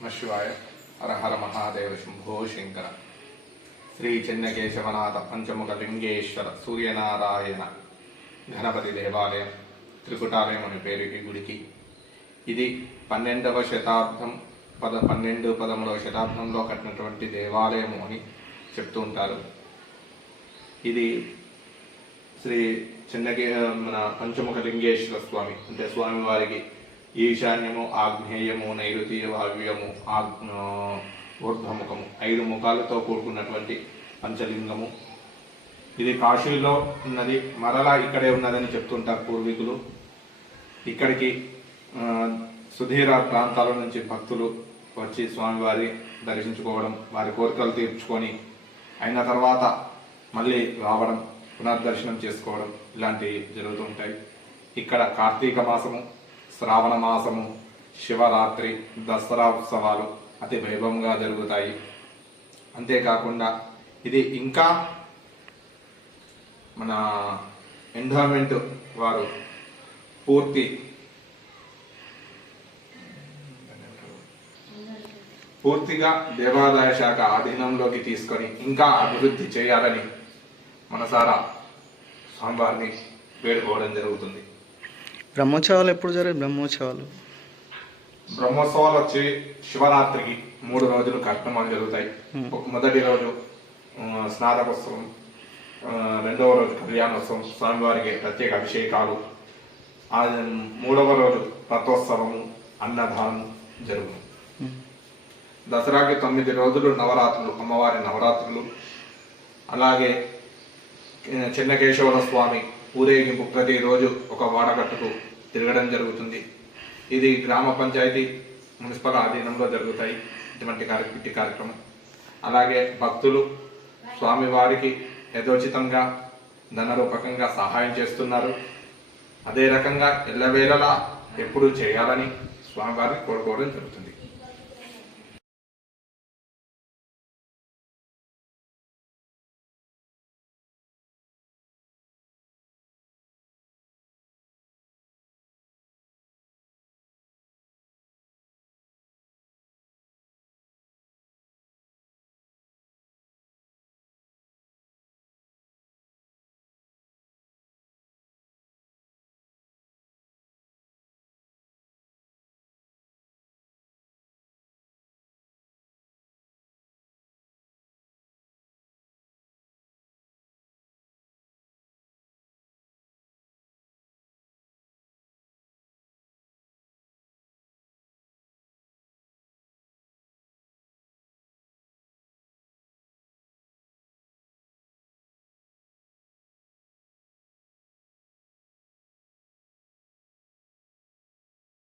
నమశివాయ. హర హర మహాదేవ శంభో శంకర. శ్రీ చెన్నకేశవనాథ పంచముఖ లింగేశ్వర సూర్యనారాయణ గణపతి దేవాలయం, త్రికుటాలయం అనే పేరు ఈ గుడికి. ఇది 12వ శతాబ్దం 13వ శతాబ్దంలో కట్టినటువంటి దేవాలయము అని చెప్తూ ఉంటారు. ఇది శ్రీ మన పంచముఖ లింగేశ్వర స్వామి అంటే స్వామివారికి ఈశాన్యము, ఆగ్నేయము, నైరుతీయ, వాయువ్యము, ఊర్ధ్వముఖము 5 ముఖాలతో కూడుకున్నటువంటి పంచలింగము. ఇది కాశీలో ఉన్నది, మరలా ఇక్కడే ఉన్నదని చెప్తుంటారు పూర్వీకులు. ఇక్కడికి సుదీర ప్రాంతాల నుంచి భక్తులు వచ్చి స్వామివారి దర్శించుకోవడం, వారి కోరికలు తీర్చుకొని అయిన తర్వాత మళ్ళీ రావడం, పునర్దర్శనం చేసుకోవడం ఇలాంటివి జరుగుతూ ఉంటాయి. ఇక్కడ కార్తీక మాసము, శ్రావణ మాసము, శివరాత్రి, దసరా ఉత్సవాలు అతి వైభవంగా జరుగుతాయి. అంతేకాకుండా ఇది ఇంకా మన ఎండోమెంట్ వారు పూర్తిగా దేవాదాయ శాఖ ఆధీనంలోకి తీసుకొని ఇంకా అభివృద్ధి చేయాలని మనసారా స్వామివారిని వేడుకోవడం జరుగుతుంది. బ్రహ్మోత్సవాలు ఎప్పుడు జరిగాయి? బ్రహ్మోత్సవాలు వచ్చి శివరాత్రికి 3 రోజులు కార్యక్రమాలు జరుగుతాయి. మొదటి రోజు స్నాతకోత్సవం, 2వ రోజు కళ్యాణోత్సవం, స్వామివారికి ప్రత్యేక అభిషేకాలు, 3వ రోజు రథోత్సవము, అన్నదానం జరుగును. దసరాకి 9 రోజులు నవరాత్రులు, అమ్మవారి నవరాత్రులు. అలాగే చెన్నకేశవర స్వామి ఊరేగింపు ప్రతిరోజు ఒక వాడకట్టుకు తిరగడం జరుగుతుంది. ఇది గ్రామ పంచాయతీ, మున్సిపల్ ఆధీనంలో జరుగుతాయి ఇట్టి కార్యక్రమం. అలాగే భక్తులు స్వామివారికి యథోచితంగా ధనరూపకంగా సహాయం చేస్తున్నారు. అదే రకంగా ఎల్లవేళలా ఎప్పుడూ చేయాలని స్వామివారిని కోరుకోవడం జరుగుతుంది.